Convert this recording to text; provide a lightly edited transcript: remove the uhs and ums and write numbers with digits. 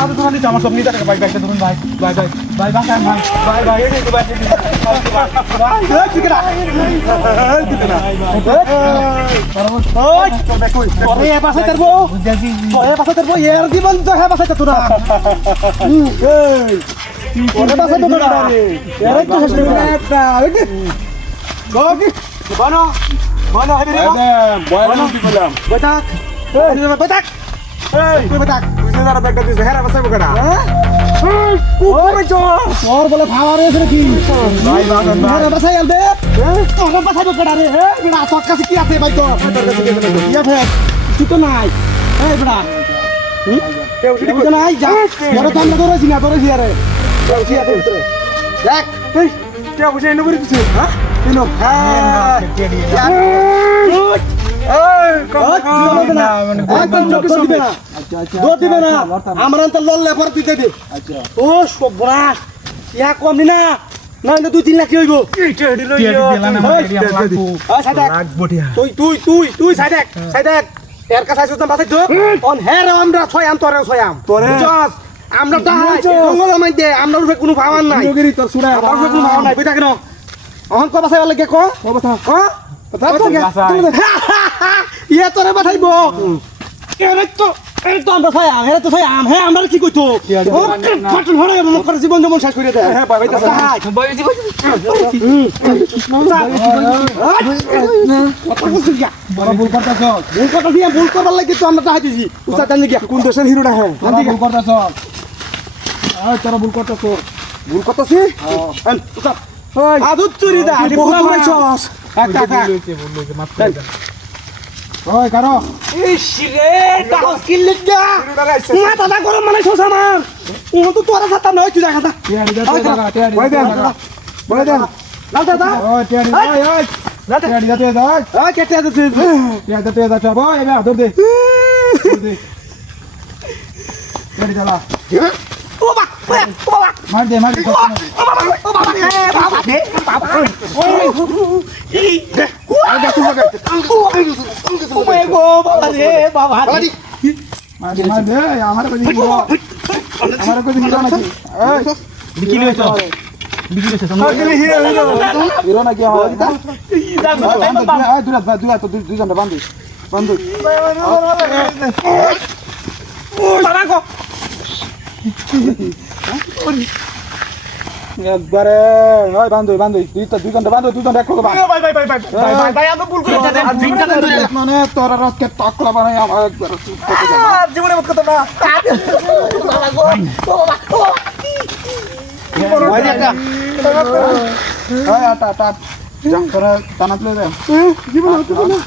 হাতে তোমার দিতে আমার সব নিতে টাকা ভাই ব্যাগটা ধরুন ভাই ভাই ভাই ভাই বাঁচান ভাই ভাই ভাই এই তো ভাই ভাই ঠিক না ঠিক না ওই তোরে এ পাশে করবো তোরে পাশে করবো এর জীবন তো হ্যাঁ পাশে তোরা এই তোরে পাশে তো তোরা এর তো শেষ করে একটা ওকে বানো বানো হেবি রে বানো কি বললাম বতাক এই বতাক এই কই বতাক তুই যে যারা ব্যাগটা দিছিস হেরা পাশে বকড়া হ্যাঁ কোই চো তোর বলে ভাবারে আছে নাকি ভাই বাগান ভাই হেরা পাশে আলবে তোর পাশে বকড়া রে বিড়া তোর কাছে কি আছে ভাই তোর কাছে কি আছে তুই তো নাই এই বিড়া কেউ তো নাই যা বড় তো আমরা ধরেছি না ধরেছি আরে কেউ কি আছে ভিতরে দেখ এই কেউ বুঝে এনে করে দিছিস হ্যাঁ কেন হ্যাঁ আমার তো লড়লে পর তুই দেবে ও সব্রাস ইয়া কমনি না না 2-3 লাখ হইব তুই তুই তুই তুই সাইডেক সাইডেক এর কাছে আসছ বাসাই তো অন হের আমরা ছয়াম তোরে ছয়াম বুঝছস আমরা দাই জঙ্গল মাইতে আমরা রূপে কোনো ভাবান নাই তোর সুরা আমরা রূপে কোনো ভাবান নাই বুঝা কেন অহন কো বাসাই লাগে কো বাসা কো ইয়া তোরে পাঠাইব এর তো আমরা ছয়াম এর তো ছয়াম হ্যাঁ আমরা কি কইতো ফাটল হড়ে মন করে জীবন যেমন শেষ করে দে হ্যাঁ ভাই ভাই ভাই জীবন ভুল করতেছ ভুল করতে দিয়া ভুল করবার লাগি তো আমরা টাকা দিছি উস্তাদ জানি কি কোন দেশের হিরোটা হ্যাঁ ভুল করতেছ তোরা ভুল করতেছ ভুল করতেছি হ্যাঁ উস্তাদ ওই আদুত চুরি দা ভুল করেছস একটা ভুল হইছে মাফ করে দেন ওই কারো ইস রে দাও স্কিল লিখা না দাদা গরম মানে শোষ আমার ও তো তোরা সাথে নয় তুই দেখা দা বলে দেন বলে দেন না দাদা ওই টিয়ারি ওই ওই না টিয়ারি দাতে দাও ওই কেটে দাতে টিয়ারি দাতে দাও বয় এবে ধর দে টিয়ারি দালা ও বাবা ও বাবা মার দে ও বাবা এ বাবা দে বাবা এই আগে তুই লাগা ও মে গো বাবা রে বাবা মার দে আমার কাছে হিরো নাকি বিকি লইছো বিকি লইছো তুমি হিরো নাকি হয় দুলা তো দুইজন বান্ধি বান্ধি বাবা গো একবারে ওই বান্ধি বান্ধি দুই ঘন্টা বান্ধি দুই ঘন্টা একটু ভাই ভাই ভাই ভাই ভাই ভাই আমি ভুল করে যাচ্ছি জিনটা ধরে মানে তোর রাতকে টকলা বানাই আমার একবার জীবনে মত কথা না বাবা গো বাবা ওই দেখা ওই আটা আটা যা করে টানা প্লে দে জীবনে মত কথা না